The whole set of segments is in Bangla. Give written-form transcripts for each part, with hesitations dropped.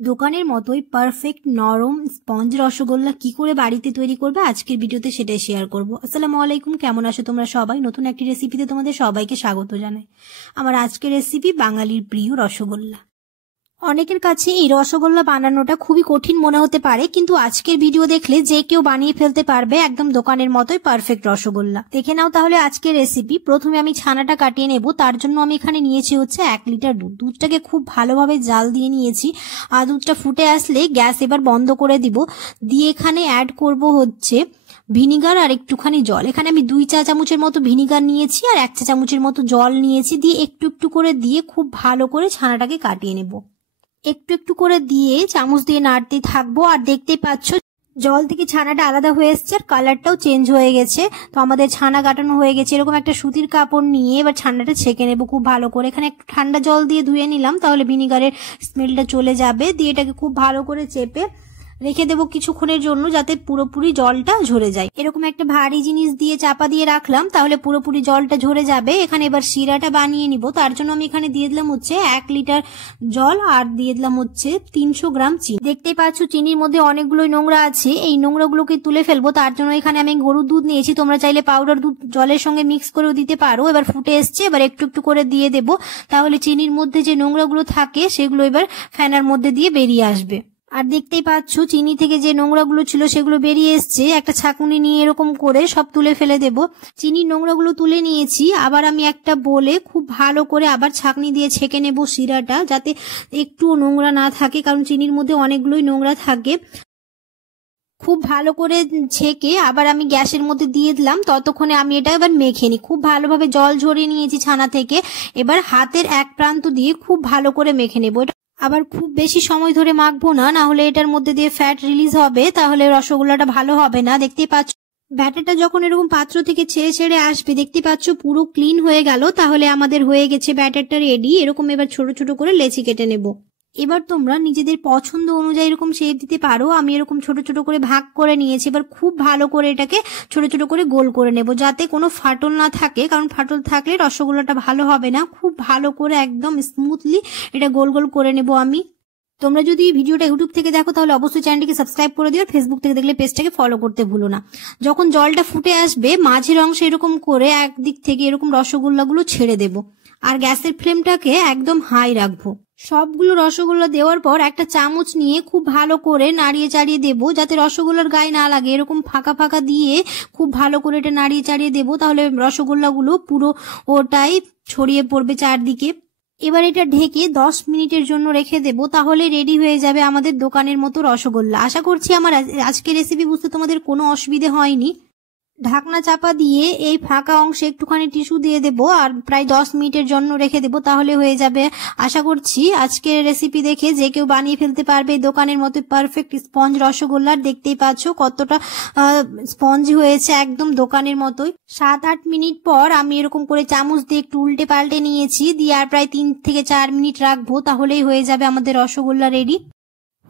দোকানের মতোই পারফেক্ট নরম স্পঞ্জ রসগোল্লা কি করে বাড়িতে তৈরি করবে আজকের ভিডিওতে সেটাই শেয়ার করব। আসসালামু আলাইকুম, কেমন আছো তোমরা সবাই? নতুন একটি রেসিপিতে তোমাদের সবাইকে স্বাগত জানাই। আমার আজকের রেসিপি বাঙালির প্রিয় রসগোল্লা। অনেকের কাছে এই রসগোল্লা বানানোটা খুবই কঠিন মনে হতে পারে, কিন্তু আজকের ভিডিও দেখলে যে কেউ বানিয়ে ফেলতে পারবে একদম দোকানের মতোই পারফেক্ট রসগোল্লা। দেখে নাও তাহলে আজকের রেসিপি। প্রথমে আমি ছানাটা কাটিয়ে নেব। তার জন্য আমি এখানে নিয়েছি হচ্ছে 1 লিটার দুধ। দুধটাকে খুব ভালোভাবে জাল দিয়ে নিয়েছি। আর দুধটা ফুটে আসলে গ্যাস এবার বন্ধ করে দিব। দিয়ে এখানে অ্যাড করব হচ্ছে ভিনিগার আর একটুখানি জল। এখানে আমি 2 চা চামচের মতো ভিনিগার নিয়েছি আর 1 চা চামচের মতো জল নিয়েছি। দিয়ে একটু একটু করে দিয়ে খুব ভালো করে ছানাটাকে কাটিয়ে নেব। একটু একটু করে দিয়ে চামচ দিয়ে নাড়তে থাকবো। আর দেখতেই পাচ্ছ জল থেকে ছানাটা আলাদা হয়ে এসছে আর কালারটাও চেঞ্জ হয়ে গেছে। তো আমাদের ছানা কাটানো হয়ে গেছে। এরকম একটা সুতির কাপড় নিয়ে এবার ছানাটা ছেঁকে নেবো খুব ভালো করে। এখানে একটু ঠান্ডা জল দিয়ে ধুয়ে নিলাম, তাহলে ভিনিগারের স্মেলটা চলে যাবে। দিয়ে এটাকে খুব ভালো করে চেপে রেখে দেবো কিছুক্ষণের জন্য, যাতে পুরোপুরি জলটা ঝরে যায়। এরকম একটা ভারী জিনিস দিয়ে চাপা দিয়ে রাখলাম, তাহলে পুরোপুরি জলটা ঝরে যাবে। এখানে এবার শিরাটা বানিয়ে নিব। তার জন্য আমি এখানে দিয়ে দিলাম হচ্ছে 1 লিটার জল আর দিয়ে দিলাম হচ্ছে 300 গ্রাম চিনি। দেখতেই পাচ্ছ চিনির মধ্যে অনেকগুলোই নোংরা আছে, এই নোংরাগুলোকে তুলে ফেলবো। তার জন্য এখানে আমি গরুর দুধ নিয়েছি, তোমরা চাইলে পাউডার দুধ জলের সঙ্গে মিক্স করেও দিতে পারো। এবার ফুটে এসছে, এবার একটু একটু করে দিয়ে দেবো, তাহলে চিনির মধ্যে যে নোংরাগুলো থাকে সেগুলো এবার ফ্যানার মধ্যে দিয়ে বেরিয়ে আসবে। আর দেখতেই পাচ্ছ চিনি থেকে যে নোংরাগুলো ছিল সেগুলো বেরিয়ে এসছে। একটা ছাঁকুনি নিয়ে এরকম করে সব তুলে ফেলে দেব। চিনির নোংরাগুলো তুলে নিয়েছি। আবার আমি একটা বলে খুব ভালো করে আবার ছাঁকনি দিয়ে ছেঁকে নেব শিরাটা, যাতে একটুও নোংরা না থাকে, কারণ চিনির মধ্যে অনেকগুলোই নোংরা থাকে। খুব ভালো করে ছেঁকে আবার আমি গ্যাসের মধ্যে দিয়ে দিলাম। ততক্ষণে আমি এটা এবার মেখে নিই। খুব ভালোভাবে জল ঝরিয়ে নিয়েছি ছানা থেকে। এবার হাতের এক প্রান্ত দিয়ে খুব ভালো করে মেখে নেব। আবার খুব বেশি সময় ধরে মাখবো না, না হলে এটার মধ্যে দিয়ে ফ্যাট রিলিজ হবে, তাহলে রসগোল্লাটা ভালো হবে না। দেখতেই পাচ্ছ ব্যাটারটা যখন এরকম পাত্র থেকে ছেড়ে ছেড়ে আসবে, দেখতে পাচ্ছ পুরো ক্লিন হয়ে গেল, তাহলে আমাদের হয়ে গেছে ব্যাটারটা রেডি। এরকম এবার ছোট ছোট করে লেচি কেটে নেব। এবার তোমরা নিজেদের পছন্দ অনুযায়ী এরকম শেপ দিতে পারো। আমি এরকম ছোট ছোট করে ভাগ করে নিয়েছি। এবার খুব ভালো করে এটাকে ছোট ছোট করে গোল করে নেব, যাতে কোনো ফাটল না থাকে, কারণ ফাটল থাকলে রসগোল্লাটা ভালো হবে না। খুব ভালো করে একদম স্মুথলি এটা গোল গোল করে নেব আমি। তোমরা যদি ভিডিওটা ইউটিউব থেকে দেখো তাহলে অবশ্যই চ্যানেলটিকে সাবস্ক্রাইব করে দিও। ফেসবুক থেকে দেখলে পেজটাকে ফলো করতে ভুলো না। যখন জলটা ফুটে আসবে মাঝের অংশে এরকম করে একদিক থেকে এরকম রসগোল্লাগুলো ছেড়ে দেব। আর গ্যাসের ফ্লেমটাকে একদম হাই রাখবো। সবগুলো রসগোল্লা দেওয়ার পর একটা চামচ নিয়ে খুব ভালো করে নাড়িয়ে চাড়িয়ে দেবো, যাতে রসগোল্লার গায়ে না লাগে। এরকম ফাঁকা ফাঁকা দিয়ে খুব ভালো করে এটা নাড়িয়ে চাড়িয়ে দেবো, তাহলে রসগোল্লাগুলো পুরো ওটাই ছড়িয়ে পড়বে চারদিকে। এবার এটা ঢেকে 10 মিনিটের জন্য রেখে দেব, তাহলে রেডি হয়ে যাবে আমাদের দোকানের মতো রসগোল্লা। আশা করছি আমার আজকের রেসিপি বুঝতে তোমাদের কোনো অসুবিধে হয়নি। ঢাকনা চাপা দিয়ে এই ফাঁকা অংশে একটুখানি টিস্যু দিয়ে দেবো আর প্রায় 10 মিনিটের জন্য রেখে দেবো, তাহলে হয়ে যাবে। আশা করছি আজকের রেসিপি দেখে যে কেউ বানিয়ে ফেলতে পারবে দোকানের মতো পারফেক্ট স্পঞ্জ রসগোল্লার। দেখতেই পাচ্ছ কতটা স্পঞ্জ হয়েছে, একদম দোকানের মতোই। 7-8 মিনিট পর আমি এরকম করে চামচ দিয়ে একটু উল্টে পাল্টে নিয়েছি। দিয়ে আর প্রায় 3 থেকে 4 মিনিট রাখবো, তাহলেই হয়ে যাবে আমাদের রসগোল্লা রেডি।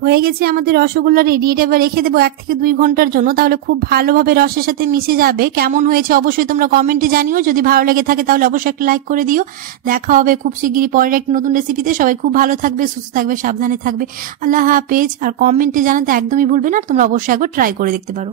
হয়ে গেছে আমাদের রসগোল্লা রেডি। এটা এবার রেখে দেবো 1 থেকে 2 ঘন্টার জন্য, তাহলে খুব ভালোভাবে রসের সাথে মিশে যাবে। কেমন হয়েছে অবশ্যই তোমরা কমেন্টে জানিও। যদি ভালো লেগে থাকে তাহলে অবশ্যই একটা লাইক করে দিও। দেখা হবে খুব শিগগিরই পরের একটা নতুন রেসিপিতে। সবাই খুব ভালো থাকবে, সুস্থ থাকবে, সাবধানে থাকবে। আল্লাহ হাফেজ। আর কমেন্টে জানাতে একদমই ভুলবে না। তোমরা অবশ্যই একবার ট্রাই করে দেখতে পারো।